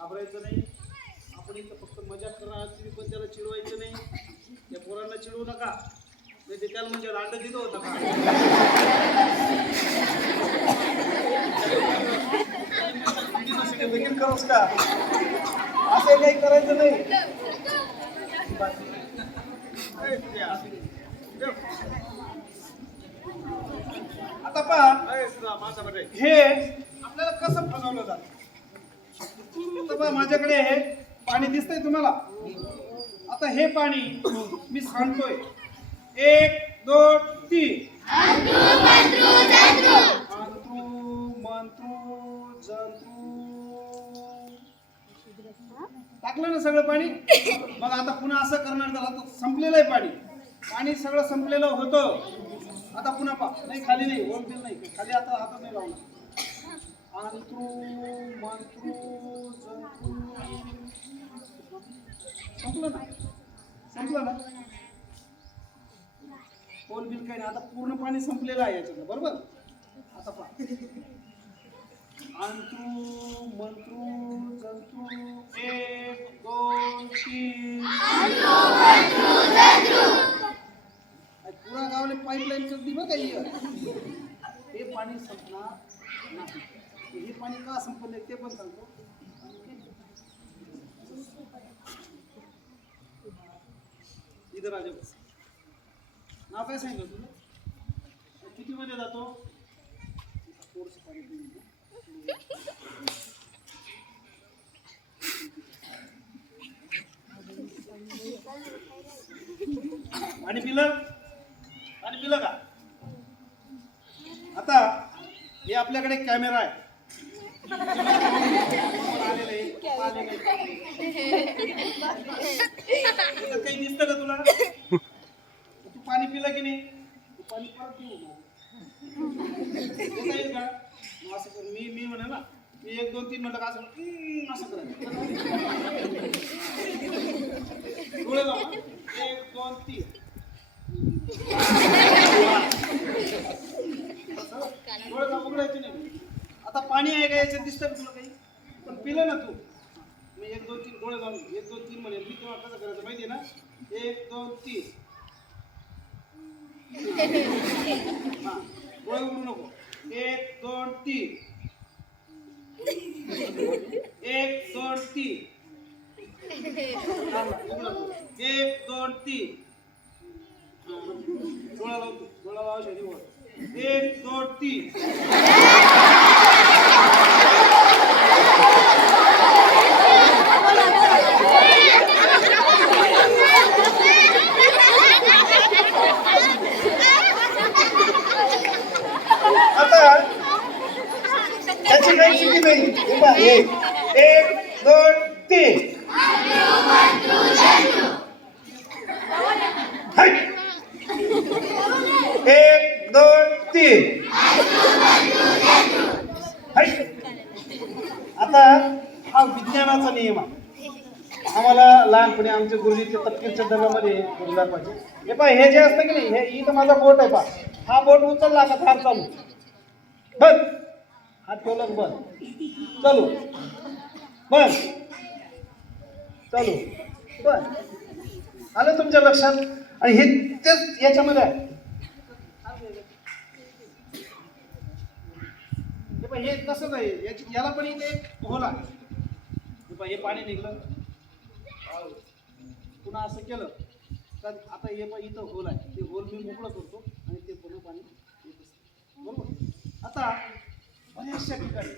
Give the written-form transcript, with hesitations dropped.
घाबरायचं नाही. आपण इथं फक्त मजा करणार, तुम्ही पण त्याला चिडवायचं नाही. त्या पोरांना चिडवू नका, नाही ते त्याला म्हणजे रांड दिलं होतं का देखील करूस का, असं काही करायचं नाही. आता पहा, हे आपल्याला कसं फसवलं जातं. आता पहा, माझ्याकडे हे पाणी दिसतंय तुम्हाला. आता हे पाणी मी सांगतोय, 1 2 3. टाकलं ना सगळं पाणी. मग आता पुन्हा असं करणार तर आता संपलेलं आहे पाणी. पाणी सगळं संपलेलं होतं. आता पुन्हा पा नाही, खाली नाही, वळतील नाही खाली. आता हातात नाही लावणार. अंतरू मंत्रू जंतू. संपलं ना, संपलं ना. कोण बिल काही नाही. आता पूर्ण पाणी संपलेलं आहे याच्यातलं, बरोबर. आता पहा, अंतरू मंत्रू जंतू 1 2 3. पुरा गावले पाईपलाईन चलती बघ काही. हे पाणी संपणार नाही. हे पाणी का संपलं ते पण सांगतो. इधर राजा नाव काय सांगितलं तुला? किती मध्ये जातो? आणि पिलं का? आता हे आपल्याकडे कॅमेरा आहे. काही दिसतं का तुला? तू पाणी पिलं की नाही? तू पाणी परत पिऊ का? असं कर. मी म्हणा ना, मी 1 2 3 म्हणलं का असं असं करायचं. डोळे लाव. 1 2 3. डोळे लाव, उघडायचे नाही. आता पाणी आहे का याच्यात? दिसतं का तुला काही? पण पिलं ना तू. मी 1 2 3 डोळे लावून 1 2 3 म्हणे. मी तेव्हा कसं करायचं माहिती आहे ना? 1 2 3. हा, डोळे उघडू नको. 1 2 3. 1 2 3. 1 2 3. डोळा लावतो. डोळा लावा शरीर. 1 2 3. आता त्याची काही चुकी नाही. 1 2 3. 1 2 3. आता हा विज्ञानाचा नियम आहे. आम्हाला लहानपणी आमच्या गुरुजीच्या तपकीरच्या दरामध्ये दाखवायचे. हे पहा, हे जे असतं की नाही, हे इथं माझा बोट आहे पहा. हा बोट उचलला का फार चालू बंद. हात ठेवला बंद. चालू बंद. चालू बंद. आलं तुमच्या लक्षात? आणि हे तेच याच्यामध्ये आहे. हे तसंच आहे. याला पण इथे होल आहे. हे पाणी निघलं, पुन्हा असं केलं तर आता हे पण इथं होल आहे. ते होल मी मोकळं करतो आणि ते पूर्ण पाणी येत असतं, बरोबर. आता बऱ्याचशा ठिकाणी